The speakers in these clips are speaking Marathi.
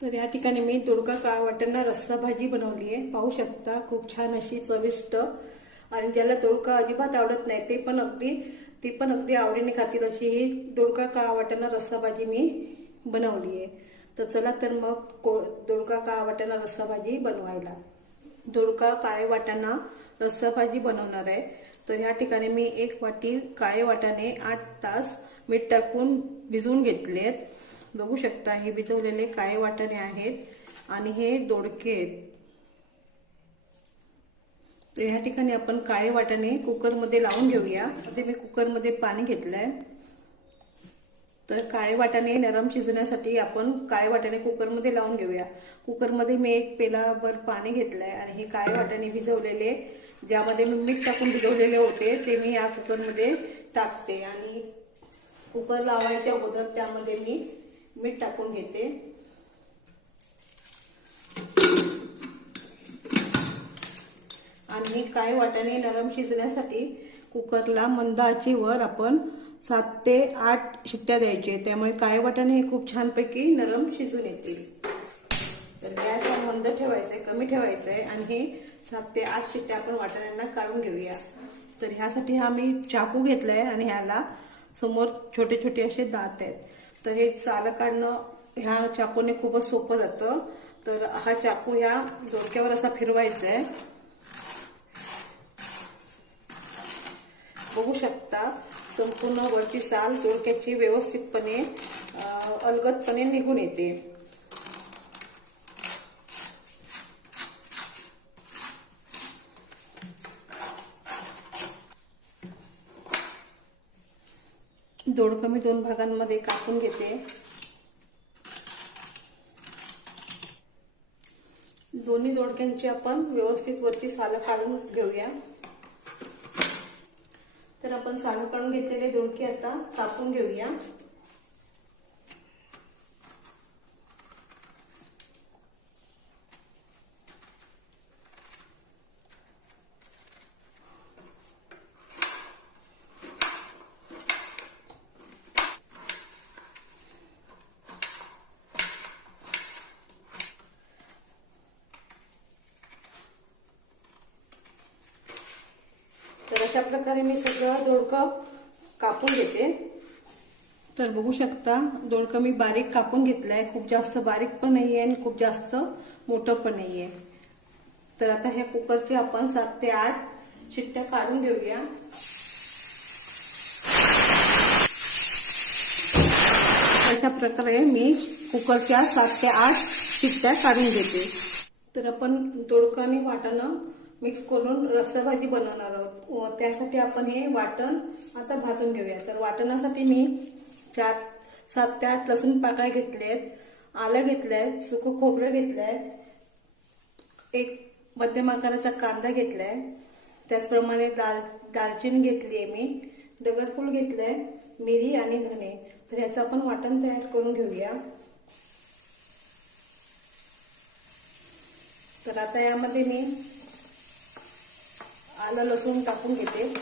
तर या ठिकाणी मी दोडका का वाटाणा रस्सा भाजी बनवली आहे पाहू शकता खूप छान अशी चविष्ट आणि ज्याला दोडका अजिबात आवडत नाही ते पण अगदी ती पण अगदी आवडीने खातील अशी ही दोडका का वाटाणा रस्सा भाजी मी बनवली आहे तर चला तर मग को दोडका काळा वाटाणा रस्सा भाजी बनवायला. दोडका काळे वाटाणा रस्सा भाजी बनवणार आहे. तर ह्या ठिकाणी मी एक वाटी काळे वाटाणे आठ तास मीठ टाकून भिजवून घेतले आहेत बघू शकता हे भिजवलेले काळे वाटणे आहेत आणि हे दोडके आहेत. तर ह्या ठिकाणी आपण काळे वाटाणे कुकरमध्ये लावून घेऊया. ते मी कुकरमध्ये पाणी घेतलंय. तर काळे वाटाणे नरम शिजण्यासाठी आपण काळे वाटाणे कुकरमध्ये लावून घेऊया. कुकरमध्ये मी एक पेलाभर पाणी घेतलंय आणि हे काळे वाटाणे भिजवलेले ज्यामध्ये मी मीठ टाकून भिजवलेले होते ते मी या कुकरमध्ये टाकते. आणि कुकर लावायच्या अगोदर त्यामध्ये मी मीठ टाकून घेते. आणि काळे वाटाणे नरम शिजण्यासाठी कुकरला मंद आचेवर आपण सात ते आठ शिट्ट्या द्यायचे. त्यामुळे काळे वाटाणे हे खूप छानपैकी नरम शिजून येतील. तर गॅस हा मंद ठेवायचा आहे कमी ठेवायचा आहे आणि हे सात ते आठ शिट्ट्या आपण वाटाण्यांना काढून घेऊया. तर ह्यासाठी हा मी चाकू घेतलाय आणि ह्याला समोर छोटे छोटे असे दात आहेत. तर हे चालं काढणं ह्या चाकूने खूपच सोपं जातं. तर हा चाकू ह्या जोडक्यावर असा फिरवायचा आहे बघू शकता संपूर्ण वरची साल जोडक्याची व्यवस्थितपणे अलगदपणे निघून येते. जोडकं मी दोन भागांमध्ये कापून घेते. दोन्ही दोडक्यांची आपण व्यवस्थित वरची सालं काढून घेऊया. तर आपण सालं काढून घेतलेले दोडके आता कापून घेऊया. अशा प्रकारे मी सगळं दोडकं कापून घेते. तर बघू शकता दोडकं मी बारीक कापून घेतलंय. खूप जास्त बारीक पण नाही आहे आणि खूप जास्त मोठं पण नाही आहे तर आता ह्या कुकरची आपण सात ते आठ शिट्ट्या काढून घेऊया. अशा प्रकारे मी कुकरच्या सात ते आठ शिट्ट्या काढून घेते. तर आपण दोडकं आणि वाटाणं मिक्स करून रस्सभाजी बनवणार आहोत. व त्यासाठी आपण हे वाटण आता भाजून घेऊया. तर वाटणासाठी मी चार सात ते आठ लसूण पाकळ्या घेतलेत आलं घेतलंय सुकं खोबरं घेतलंय एक मध्यम आकाराचा कांदा घेतलाय. त्याचप्रमाणे दाल दालचिनी घेतली आहे मी दगडफूल घेतलंय मिरी आणि धने. तर ह्याचं आपण वाटण तयार करून घेऊया. तर आता यामध्ये मी आलं लसूण टाकून घेते.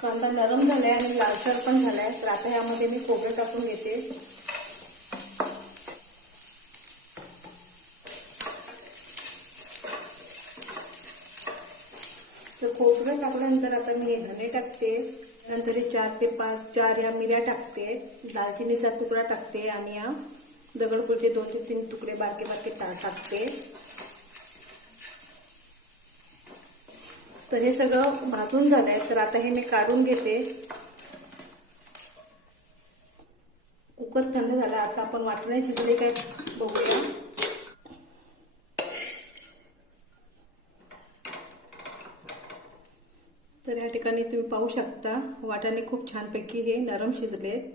कांदा नरम झालाय आणि लालसर पण झालाय. तर आता यामध्ये मी खोबरं टाकून घेते. तर खोबरं टाकल्यानंतर आता मी हे धने टाकते. नंतर हे चार ते पाच चार या मिऱ्या टाकते. दालचिनीचा तुकडा टाकते आणि या दगडफूलचे दोन ते तीन तुकडे बारके बारके टाकते तर हे सगळं भाजून झालंय तर आता हे मी काढून घेते. कुकर थंड झाला आता आपण वाटणे शिजले काय बघूया. तर या ठिकाणी तुम्ही पाहू शकता वाटाणे खूप छानपैकी हे नरम शिजलेत.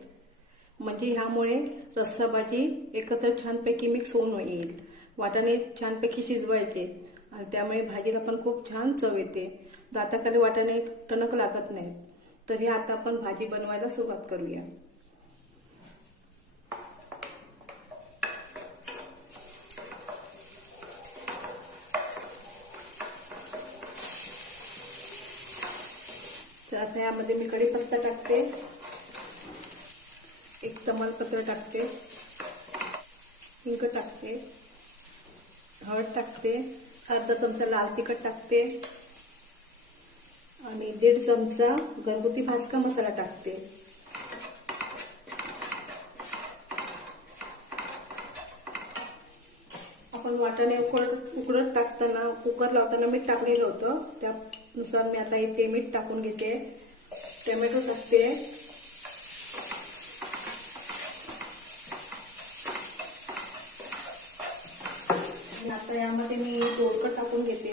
म्हणजे ह्यामुळे रस्सा भाजी एकत्र छानपैकी मिक्स होऊन येईल. वाटाणे छानपैकी शिजवायचे आणि त्यामुळे भाजीला पण खूप छान चव येते. दाताखाली वाटाणे टणक लागत नाही तर हे आता आपण भाजी बनवायला सुरुवात करूया. तर आता यामध्ये मी कढीपत्ता टाकते. एक तमालपत्र टाकते. हिंग टाकते. हळद टाकते. अर्धा चमचा लाल तिखट टाकते. आणि दीड चमचा घरगुती भाजका मसाला टाकते. आपण वाटाणे उकळत उकडत टाकताना कुकर लावताना मीठ टाकलेलं होतं. त्यानुसार मी आता इथे मीठ टाकून घेते. टोमॅटो टाकते आणि आता यामध्ये मी दोडकं टाकून घेते.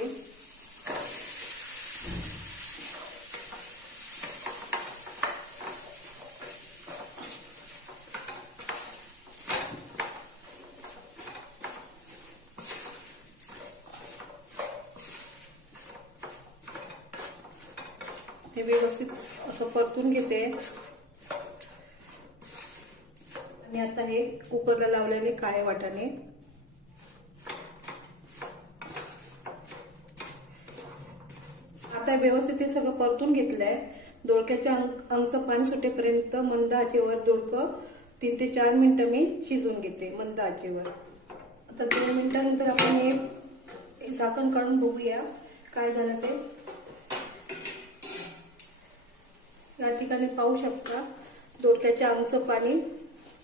हे व्यवस्थित असं परतून घेते. आणि आता हे कुकरला लावलेले काळे वाटाणे. आता व्यवस्थित हे सगळं परतून घेतलंय. दोडक्याच्या अंग अंगचं पाणी सुटेपर्यंत मंद आचेवर दोडकं तीन ते चार मिनिटं मी शिजवून घेते मंद आचेवर. आता दोन मिनिटानंतर आपण हे झाकण काढून बघूया. काय झालं ते? या ठिकाणी पाहू शकता दोडक्याच्या अंगचं पाणी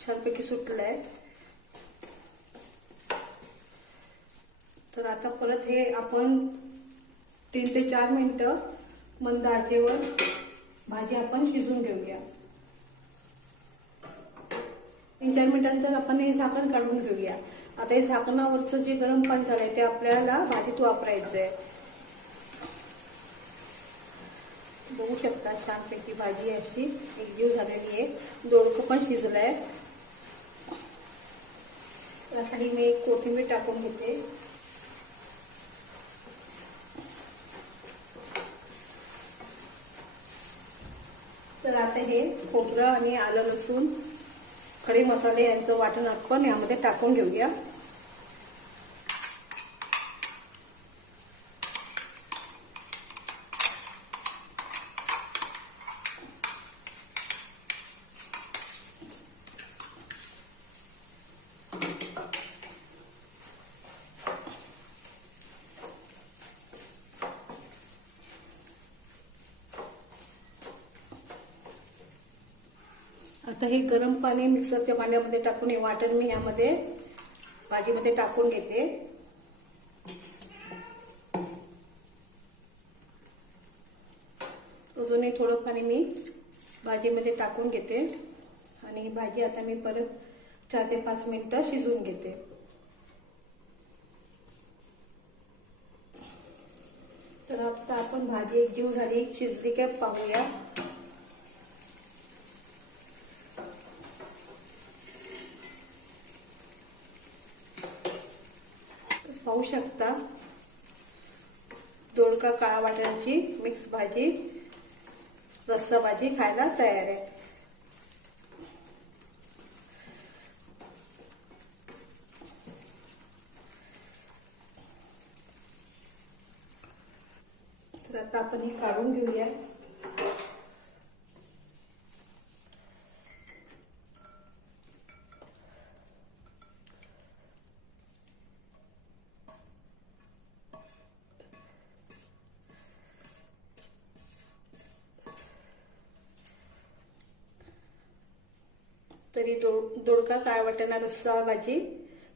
छानपैकी सुटलंय. तर आता परत हे आपण तीन ते चार मिनिटं मंद आचेवर भाजी आपण शिजून घेऊया. तीन चार मिनिटानंतर आपण हे झाकण काढून घेऊया. आता हे झाकणावरचं जे गरम पाणी झालंय ते आपल्याला भाजीत वापरायचंय. बघू शकता छानपैकी भाजी अशी एकजीव झालेली आहे. दोडकं पण शिजलंय. त्यासाठी मी कोथिंबीर टाकून घेते. तर आता हे खोबरं आणि आलं लसूण खडे मसाले यांचं वाटण आपण यामध्ये टाकून घेऊया. आता हे गरम पाणी मिक्सरच्या भांड्यामध्ये टाकून हे वाटण मी यामध्ये भाजीमध्ये टाकून घेते. अजूनही थोडं पाणी मी भाजीमध्ये टाकून घेते. आणि ही भाजी आता मी परत चार ते पाच मिनिटं शिजवून घेते. तर आता आपण भाजी एक जीव झाली शिजली काय पाहूया. पाहू शकता. दोडका काळा वाटाण्याची मिक्स भाजी रस्सा भाजी खायला तयार आहे. तर आता आपण हे काढून घेऊया. तरी दो दोडका काळ वाटाणा रस्सा भाजी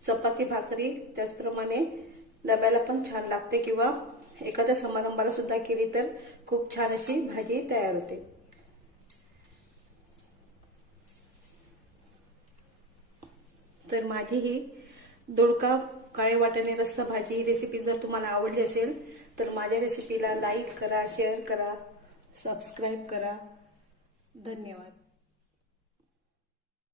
चपाती भाकरी त्याचप्रमाणे डब्याला पण छान लागते किंवा एखाद्या समारंभाला सुद्धा केली तर खूप छान अशी भाजी तयार होते. तर माझी ही दोडका काळे वाटाणे रस्सा भाजी रेसिपी जर तुम्हाला आवडली असेल तर माझ्या रेसिपीला लाईक करा शेअर करा सबस्क्राईब करा. धन्यवाद.